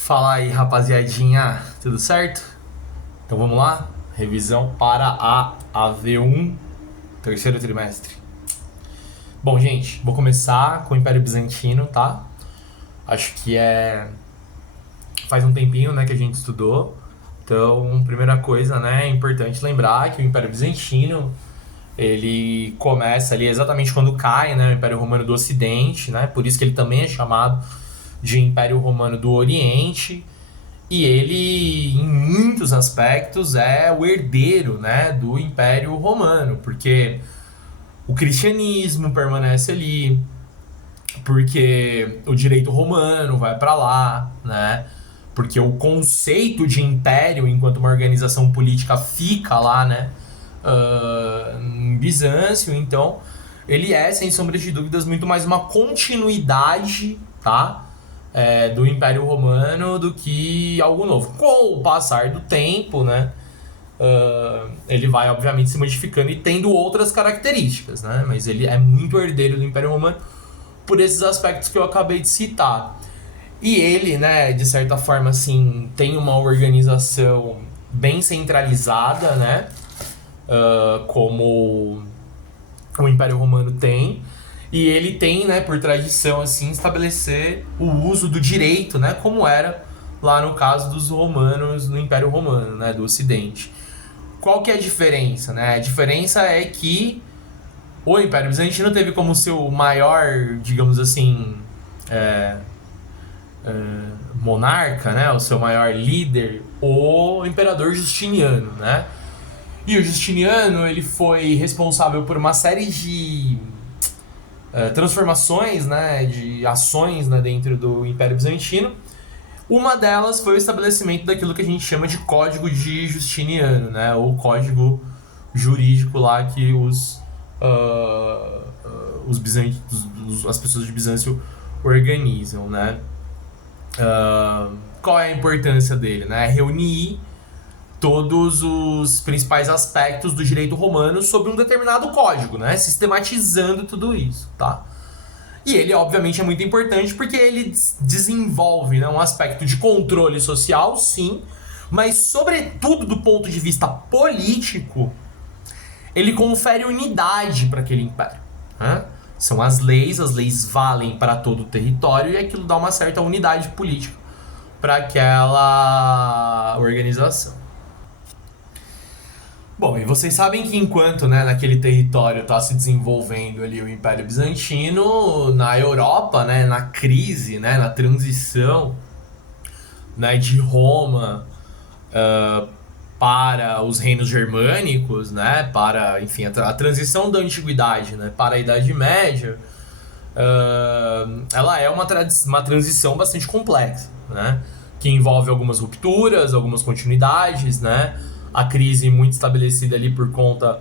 Fala aí, rapaziadinha, tudo certo? Então vamos lá, revisão para a AV1, terceiro trimestre. Bom, gente, vou começar com o Império Bizantino, tá? Acho que faz um tempinho, né, que a gente estudou. Então, primeira coisa, né, é importante lembrar que o Império Bizantino, ele começa ali exatamente quando cai, né, o Império Romano do Ocidente, né? Por isso que ele também é chamado de Império Romano do Oriente. E ele, em muitos aspectos, é o herdeiro, né, do Império Romano, porque o cristianismo permanece ali, porque o direito romano vai para lá, né? Porque o conceito de império enquanto uma organização política fica lá, né? Em Bizâncio, então ele é, sem sombra de dúvidas, muito mais uma continuidade, tá? Do Império Romano do que algo novo. Com o passar do tempo, né? Ele vai, obviamente, se modificando e tendo outras características, né? Mas ele é muito herdeiro do Império Romano por esses aspectos que eu acabei de citar. E ele, né, de certa forma, assim, tem uma organização bem centralizada, né? Como o Império Romano tem. E ele tem, né, por tradição, assim, estabelecer o uso do direito, né? Como era lá no caso dos romanos no Império Romano, né? Do Ocidente. Qual que é a diferença, né? A diferença é que o Império Bizantino teve como seu maior, digamos assim, monarca, né? O seu maior líder, o Imperador Justiniano, né? E o Justiniano, ele foi responsável por uma série de transformações, né? De ações, né? Dentro do Império Bizantino. Uma delas foi o estabelecimento daquilo que a gente chama de Código de Justiniano, né? Ou código jurídico lá que as pessoas de Bizâncio organizam, né? Qual é a importância dele, né? Reunir todos os principais aspectos do direito romano sobre um determinado código, né? Sistematizando tudo isso, tá? E ele, obviamente, é muito importante porque ele desenvolve, né, um aspecto de controle social, sim, mas, sobretudo, do ponto de vista político, ele confere unidade para aquele império, né? São as leis valem para todo o território e aquilo dá uma certa unidade política para aquela organização. Bom, e vocês sabem que enquanto, né, naquele território está se desenvolvendo ali o Império Bizantino, na Europa, né, na crise, né, na transição, né, de Roma para os reinos germânicos, né, para, enfim, a transição da antiguidade, né, para a Idade Média, ela é uma transição bastante complexa, né, que envolve algumas rupturas, algumas continuidades, né, a crise muito estabelecida ali por conta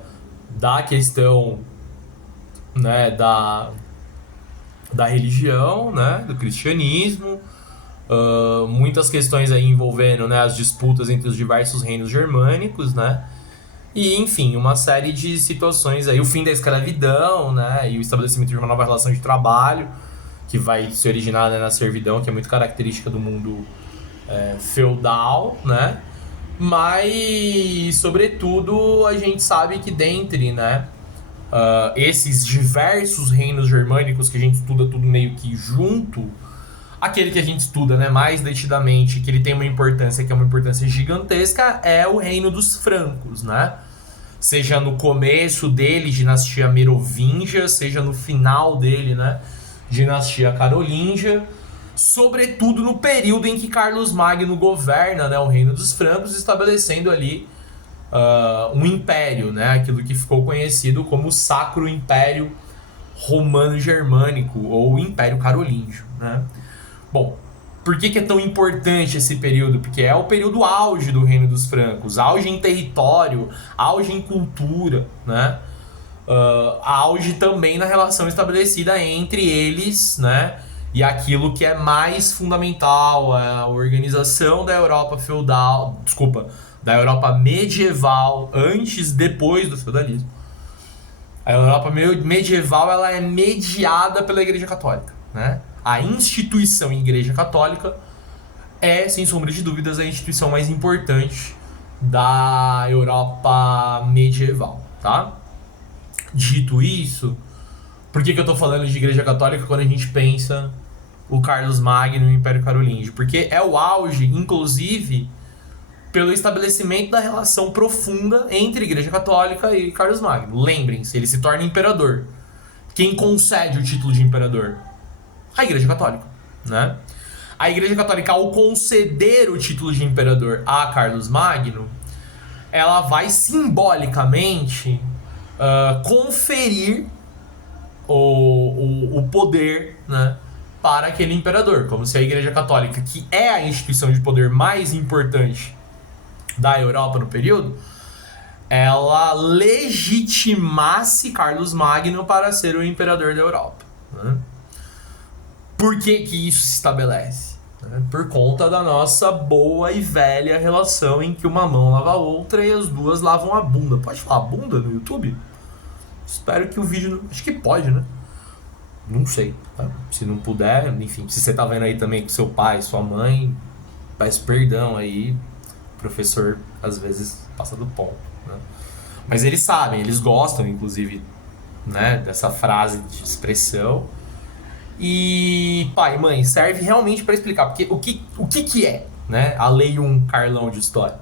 da questão, né, da religião, né, do cristianismo, muitas questões aí envolvendo, né, as disputas entre os diversos reinos germânicos, né, e enfim, uma série de situações aí, o fim da escravidão, né, e o estabelecimento de uma nova relação de trabalho que vai se originar, né, na servidão, que é muito característica do mundo feudal, né. Mas, sobretudo, a gente sabe que dentre, né, esses diversos reinos germânicos que a gente estuda tudo meio que junto, aquele que a gente estuda, né, mais detidamente, que ele tem uma importância que é uma importância gigantesca, é o reino dos francos, né? Seja no começo dele, dinastia merovingia, seja no final dele, né, dinastia carolíngia. Sobretudo no período em que Carlos Magno governa, né, o Reino dos Francos, estabelecendo ali um império, né, aquilo que ficou conhecido como o Sacro Império Romano-Germânico, ou Império Carolíngio, né? Bom, por que é tão importante esse período? Porque é o período auge do Reino dos Francos, auge em território, auge em cultura, né? Auge também na relação estabelecida entre eles, né? E aquilo que é mais fundamental, a organização da Europa feudal, da Europa medieval, antes e depois do feudalismo. A Europa medieval, ela é mediada pela Igreja Católica, né? A instituição Igreja Católica é, sem sombra de dúvidas, a instituição mais importante da Europa medieval, tá? Dito isso, por que eu tô falando de Igreja Católica quando a gente pensa o Carlos Magno e o Império Carolíngio? Porque é o auge, inclusive, pelo estabelecimento da relação profunda entre Igreja Católica e Carlos Magno. Lembrem-se, ele se torna imperador. Quem concede o título de imperador? A Igreja Católica, né? A Igreja Católica, ao conceder o título de imperador a Carlos Magno, ela vai simbolicamente conferir o poder, né, para aquele imperador. Como se a Igreja Católica, que é a instituição de poder mais importante da Europa no período, ela legitimasse Carlos Magno para ser o imperador da Europa, né? Por que isso se estabelece? Por conta da nossa boa e velha relação em que uma mão lava a outra e as duas lavam a bunda. Pode falar bunda no YouTube? Espero que o vídeo... Acho que pode, né? Não sei, tá? Se não puder, enfim, se você tá vendo aí também com seu pai, sua mãe, peço perdão aí. O professor, às vezes, passa do ponto, né? Mas eles sabem, eles gostam, inclusive, né, dessa frase de expressão. E pai e mãe, serve realmente para explicar porque o que é, né, a lei 1 Carlão de história,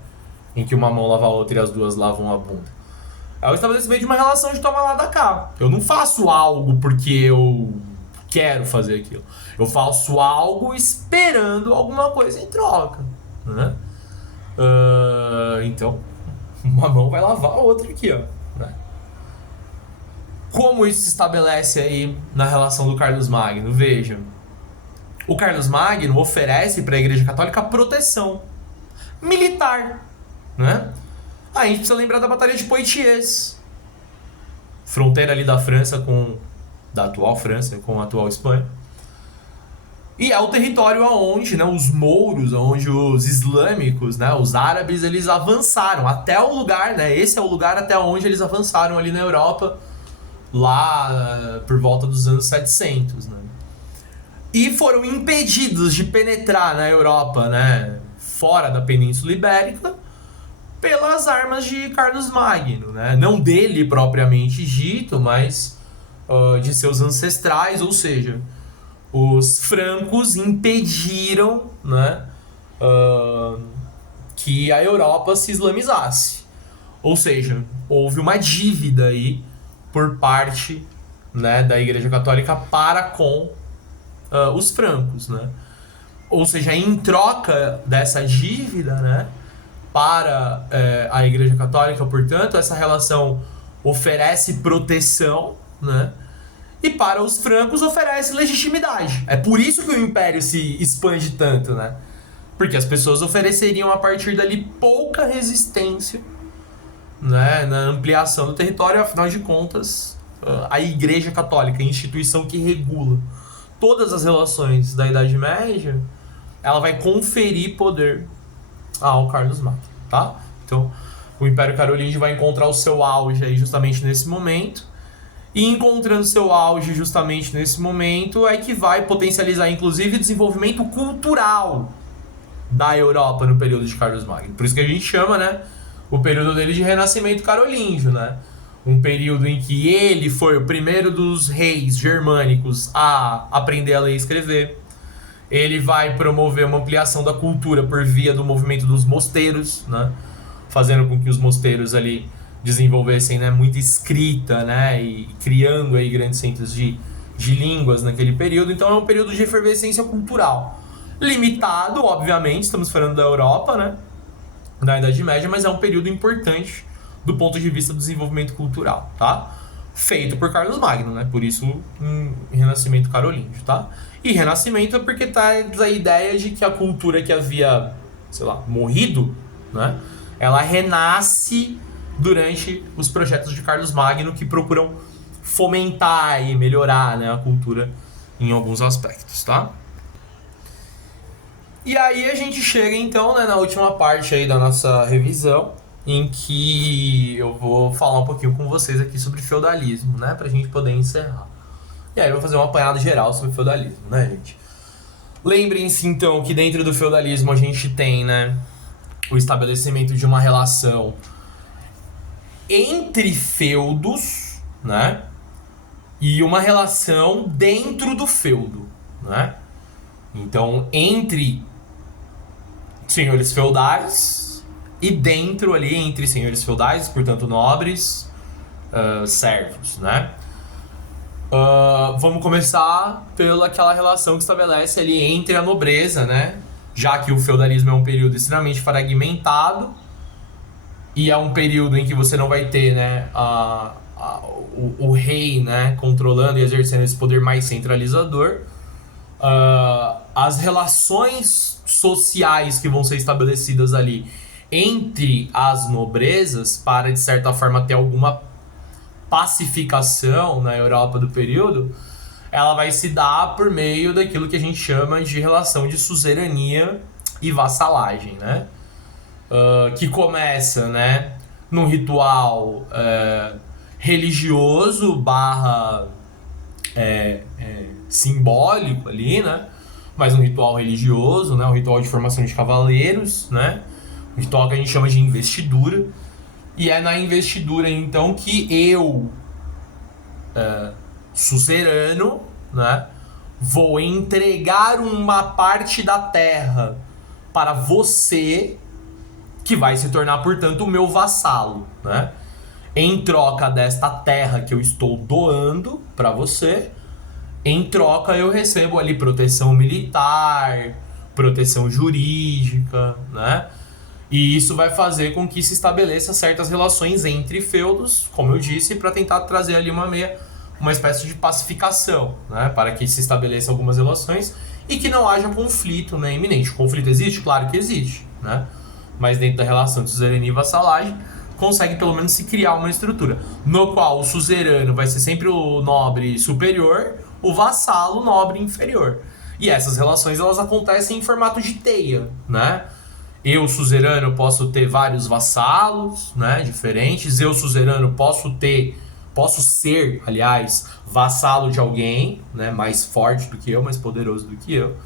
em que uma mão lava a outra e as duas lavam a bunda. É o estabelecimento de uma relação de toma lá da cá. Eu não faço algo porque eu quero fazer aquilo. Eu faço algo esperando alguma coisa em troca, né? Então, uma mão vai lavar a outra aqui, ó, né? Como isso se estabelece aí na relação do Carlos Magno? Veja, o Carlos Magno oferece para a Igreja Católica proteção militar, né? A gente precisa lembrar da Batalha de Poitiers, fronteira ali da França da atual França com a atual Espanha. E é o território aonde, né, os mouros, onde os islâmicos, né, os árabes, eles avançaram até o lugar, né? Esse é o lugar até onde eles avançaram ali na Europa, lá por volta dos anos 700, né? E foram impedidos de penetrar na Europa, né, fora da Península Ibérica, pelas armas de Carlos Magno, né? Não dele propriamente dito, mas de seus ancestrais, ou seja, os francos impediram, né, que a Europa se islamizasse. Ou seja, houve uma dívida aí por parte, né, da Igreja Católica para com os francos, né? Ou seja, em troca dessa dívida, né, para a Igreja Católica, portanto, essa relação oferece proteção, né, e para os francos oferece legitimidade. É por isso que o Império se expande tanto, né? Porque as pessoas ofereceriam a partir dali pouca resistência, né, na ampliação do território. Afinal de contas, a Igreja Católica, a instituição que regula todas as relações da Idade Média, ela vai conferir poder ao Carlos Magno, tá? Então, o Império Carolíngio vai encontrar o seu auge aí justamente nesse momento. E encontrando seu auge justamente nesse momento é que vai potencializar, inclusive, o desenvolvimento cultural da Europa no período de Carlos Magno. Por isso que a gente chama, né, o período dele de Renascimento Carolíngio, né? Um período em que ele foi o primeiro dos reis germânicos a aprender a ler e escrever. Ele vai promover uma ampliação da cultura por via do movimento dos mosteiros, né? Fazendo com que os mosteiros ali desenvolvessem, né, muita escrita, né, e criando aí grandes centros de línguas naquele período. Então é um período de efervescência cultural. Limitado, obviamente, estamos falando da Europa, né, da Idade Média, mas é um período importante do ponto de vista do desenvolvimento cultural, tá? Feito por Carlos Magno, né, por isso Renascimento Carolíngio, tá? E Renascimento é porque traz a ideia de que a cultura que havia, sei lá, morrido, né, ela renasce durante os projetos de Carlos Magno, que procuram fomentar e melhorar, né, a cultura em alguns aspectos, tá? E aí a gente chega então, né, na última parte aí da nossa revisão, em que eu vou falar um pouquinho com vocês aqui sobre feudalismo, né, pra gente poder encerrar. E aí eu vou fazer um apanhado geral sobre feudalismo, né, gente? Lembrem-se então que dentro do feudalismo a gente tem, né, o estabelecimento de uma relação entre feudos, né, e uma relação dentro do feudo, né? Então, entre senhores feudais e dentro ali entre senhores feudais, portanto nobres, servos, né? Vamos começar pela aquela relação que estabelece ali entre a nobreza, né? Já que o feudalismo é um período extremamente fragmentado e é um período em que você não vai ter, né, o rei, né, controlando e exercendo esse poder mais centralizador. As relações sociais que vão ser estabelecidas ali entre as nobrezas para, de certa forma, ter alguma pacificação na Europa do período, ela vai se dar por meio daquilo que a gente chama de relação de suzerania e vassalagem, né? Que começa, né, num ritual religioso barra simbólico ali, né? Mas um ritual religioso, né? Um ritual de formação de cavaleiros, né? Um ritual que a gente chama de investidura. E é na investidura, então, que eu, suzerano, né, vou entregar uma parte da terra para você, que vai se tornar, portanto, o meu vassalo, né? Em troca desta terra que eu estou doando para você, em troca eu recebo ali proteção militar, proteção jurídica, né? E isso vai fazer com que se estabeleça certas relações entre feudos, como eu disse, para tentar trazer ali uma espécie de pacificação, né? Para que se estabeleça algumas relações e que não haja conflito, né, iminente. O conflito existe? Claro que existe, né? Mas dentro da relação de suzerania e vassalagem, consegue pelo menos se criar uma estrutura, no qual o suzerano vai ser sempre o nobre superior, o vassalo nobre inferior. E essas relações, elas acontecem em formato de teia, né? Eu, suzerano, posso ter vários vassalos, né, diferentes. Eu, suzerano, posso ser, aliás, vassalo de alguém, né, mais forte do que eu, mais poderoso do que eu.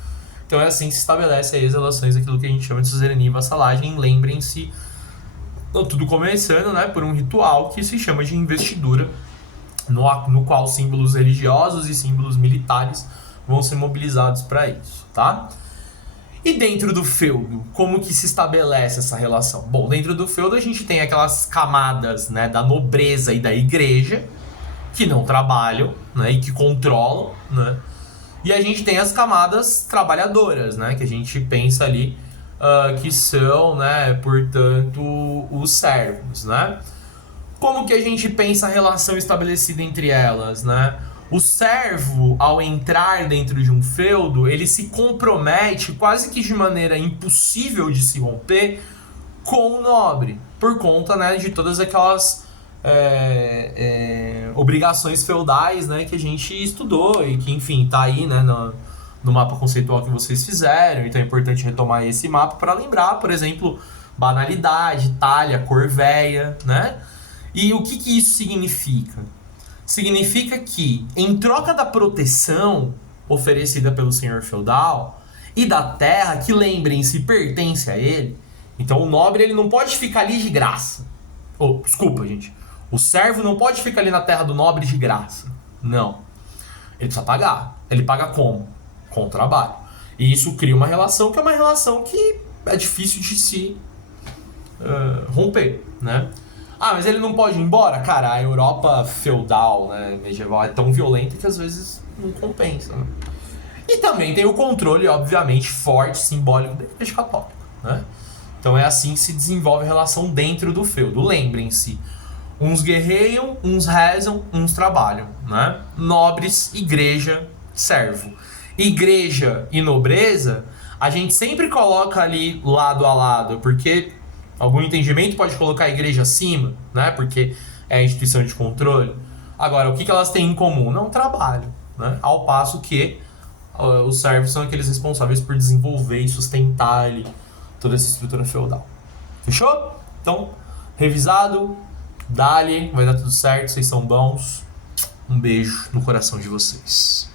Então é assim que se estabelece aí as relações, aquilo que a gente chama de suzerania e vassalagem. Lembrem-se, tudo começando, né, por um ritual que se chama de investidura, no qual símbolos religiosos e símbolos militares vão ser mobilizados para isso, tá? E dentro do feudo, como que se estabelece essa relação? Bom, dentro do feudo a gente tem aquelas camadas, né, da nobreza e da igreja, que não trabalham, né, e que controlam, né? E a gente tem as camadas trabalhadoras, né, que a gente pensa ali, que são, né, portanto, os servos, né? Como que a gente pensa a relação estabelecida entre elas, né? O servo, ao entrar dentro de um feudo, ele se compromete quase que de maneira impossível de se romper com o nobre, por conta, né, de todas aquelas obrigações feudais, né, que a gente estudou e que, enfim, tá aí, né, no mapa conceitual que vocês fizeram. Então é importante retomar esse mapa para lembrar, por exemplo, banalidade, talha, corveia, né? E o que isso significa? Significa que, em troca da proteção oferecida pelo senhor feudal e da terra, que, lembrem-se, pertence a ele, então o nobre, ele não pode ficar ali de graça. Desculpa, gente. O servo não pode ficar ali na terra do nobre de graça. Não. Ele precisa pagar. Ele paga como? Com o trabalho. E isso cria uma relação que é uma relação que é difícil de se romper, né? Ah, mas ele não pode ir embora? Cara, a Europa feudal, né, medieval, é tão violenta que às vezes não compensa, né? E também tem o controle, obviamente, forte, simbólico da Igreja Católica, né? Então é assim que se desenvolve a relação dentro do feudo. Lembrem-se, uns guerreiam, uns rezam, uns trabalham, né? Nobres, igreja, servo. Igreja e nobreza, a gente sempre coloca ali lado a lado, porque algum entendimento pode colocar a igreja acima, né? Porque é a instituição de controle. Agora, o que elas têm em comum? Não trabalho, né? Ao passo que os servos são aqueles responsáveis por desenvolver e sustentar ali toda essa estrutura feudal. Fechou? Então, revisado, dali, vai dar tudo certo, vocês são bons. Um beijo no coração de vocês.